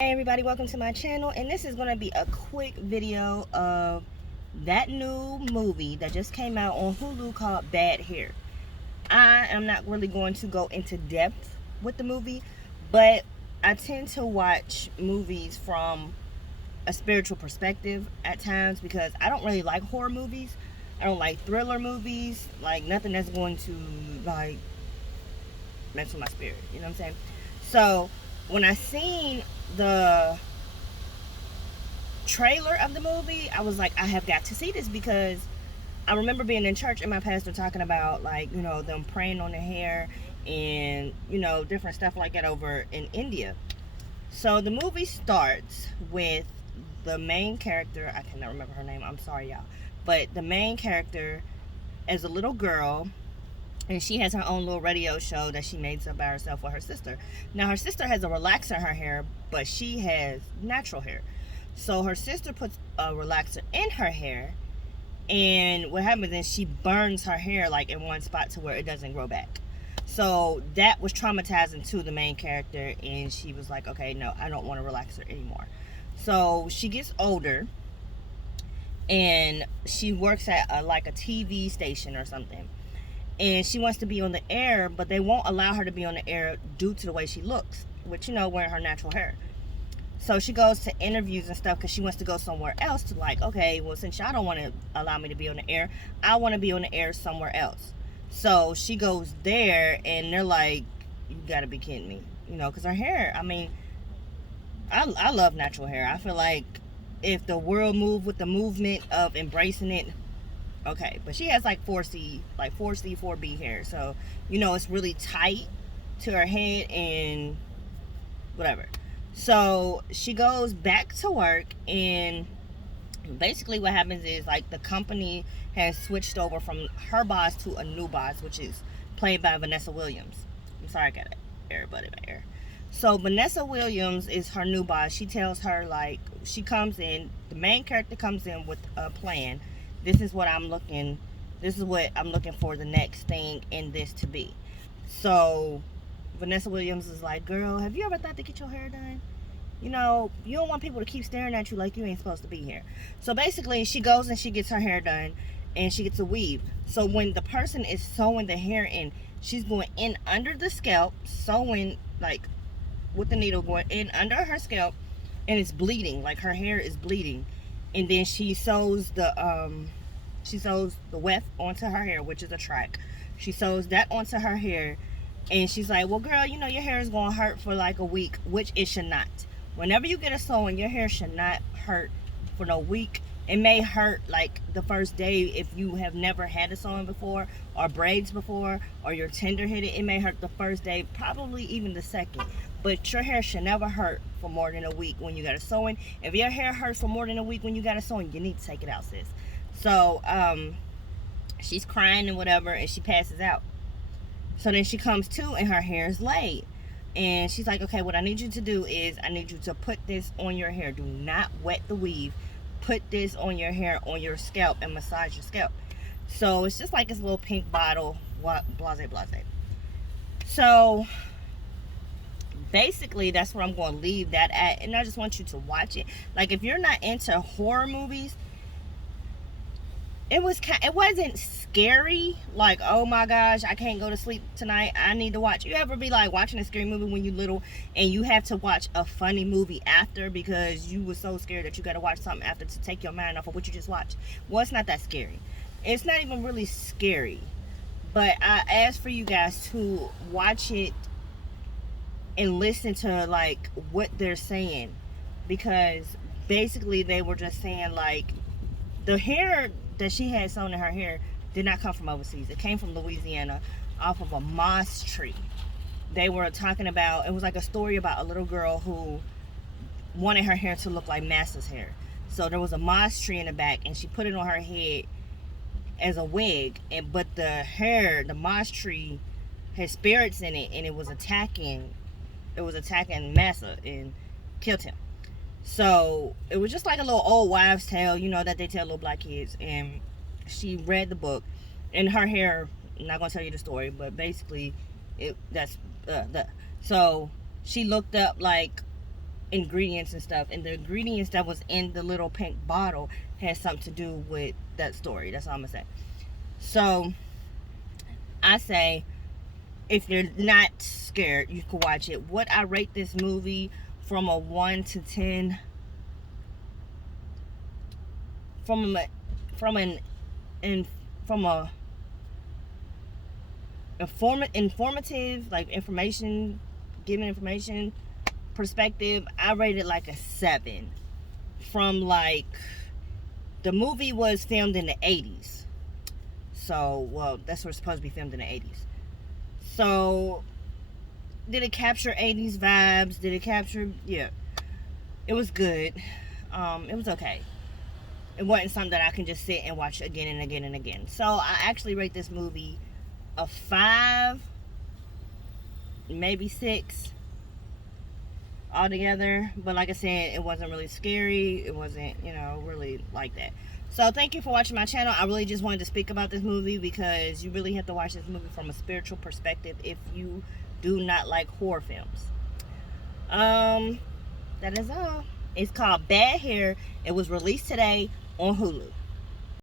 Hey everybody, welcome to my channel, and this is going to be a quick video of that new movie that just came out on Hulu called Bad Hair. I am not really going to go into depth with the movie, but I tend to watch movies from a spiritual perspective at times because I don't really like horror movies. I don't like thriller movies, like nothing that's going to like mess with my spirit, you know what I'm saying? So when I seen the trailer of the movie, I was like, I have got to see this because I remember being in church and my pastor talking about, like, them praying on the hair and, different stuff like that over in India. So the movie starts with the main character. I cannot remember her name. I'm sorry, y'all. But the main character is a little girl, and she has her own little radio show that she makes up by herself with her sister. Now, her sister has a relaxer in her hair, but she has natural hair. So her sister puts a relaxer in her hair, and what happens is she burns her hair like in one spot to where it doesn't grow back. So that was traumatizing to the main character, and she was like, okay, no, I don't want a relaxer anymore. So she gets older, and she works at like a TV station or something, and she wants to be on the air, but they won't allow her to be on the air due to the way she looks, which, wearing her natural hair. So she goes to interviews and stuff because she wants to go somewhere else to, like, okay, well, since y'all don't want to allow me to be on the air, I want to be on the air somewhere else. So she goes there, and they're like, you got to be kidding me. Because her hair, I mean, I love natural hair. I feel like if the world moved with the movement of embracing it, okay. But she has like 4C, 4B hair. So, it's really tight to her head and whatever. So she goes back to work, and basically what happens is, like, the company has switched over from her boss to a new boss, which is played by Vanessa Williams. I'm sorry, I got everybody in my ear. So Vanessa Williams is her new boss. She tells her, like, she comes in, the main character comes in with a plan. This is what I'm looking for the next thing in this to be. So Vanessa Williams is like, girl, have you ever thought to get your hair done? You don't want people to keep staring at you like you ain't supposed to be here. So basically, she goes and she gets her hair done, and she gets a weave. So when the person is sewing the hair in, she's going in under the scalp, sewing, like, with the needle, going in under her scalp, and it's bleeding. Like, her hair is bleeding. And then she sews the weft onto her hair, which is a track. She sews that onto her hair, and she's like, well, girl, your hair is going to hurt for like a week, which it should not. Whenever you get a sewing, your hair should not hurt for no week. It may hurt like the first day if you have never had a sewing before, or braids before, or you're tender-headed. It may hurt the first day, probably even the second. But your hair should never hurt for more than a week when you got a sewing. If your hair hurts for more than a week when you got a sewing, you need to take it out, sis. So she's crying and whatever, and she passes out. So then she comes to, and her hair is laid. And she's like, okay, what I need you to do is I need you to put this on your hair. Do not wet the weave. Put this on your hair, on your scalp, and massage your scalp. So it's just like this little pink bottle, blase, blase. So basically, that's where I'm going to leave that at. And I just want you to watch it. Like, if you're not into horror movies, it wasn't scary, like, oh my gosh, I can't go to sleep tonight, I need to watch. You ever be like watching a scary movie when you little, and you have to watch a funny movie after because you were so scared that you got to watch something after to take your mind off of what you just watched? Well, it's not that scary. It's not even really scary. But I ask for you guys to watch it and listen to, like, what they're saying, because basically they were just saying, like, the hair that she had sewn in her hair did not come from overseas. It came from Louisiana off of a moss tree. They were talking about, it was like a story about a little girl who wanted her hair to look like Master's hair. So there was a moss tree in the back, and she put it on her head as a wig. But the moss tree had spirits in it, and it was attacking Massa and killed him. So it was just like a little old wives' tale, that they tell little black kids. And she read the book, and her hair, I'm not gonna tell you the story, but basically, so she looked up, like, ingredients and stuff, and the ingredients that was in the little pink bottle has something to do with that story. That's all I'm gonna say. So I say, if you're not scared, you can watch it. What I rate this movie from a 1 to 10, from a informative, like information, giving information perspective, I rate it like a 7. From like, the movie was filmed in the 80s. So, well, that's what's supposed to be filmed in the 80s. So, did it capture 80s vibes? Did it capture, yeah. It was good. It was okay. It wasn't something that I can just sit and watch again and again and again. So, I actually rate this movie a 5, maybe 6 altogether. But like I said, it wasn't really scary. It wasn't, really like that. So thank you for watching my channel. I really just wanted to speak about this movie because you really have to watch this movie from a spiritual perspective if you do not like horror films. That is all. It's called Bad Hair. It was released today on Hulu.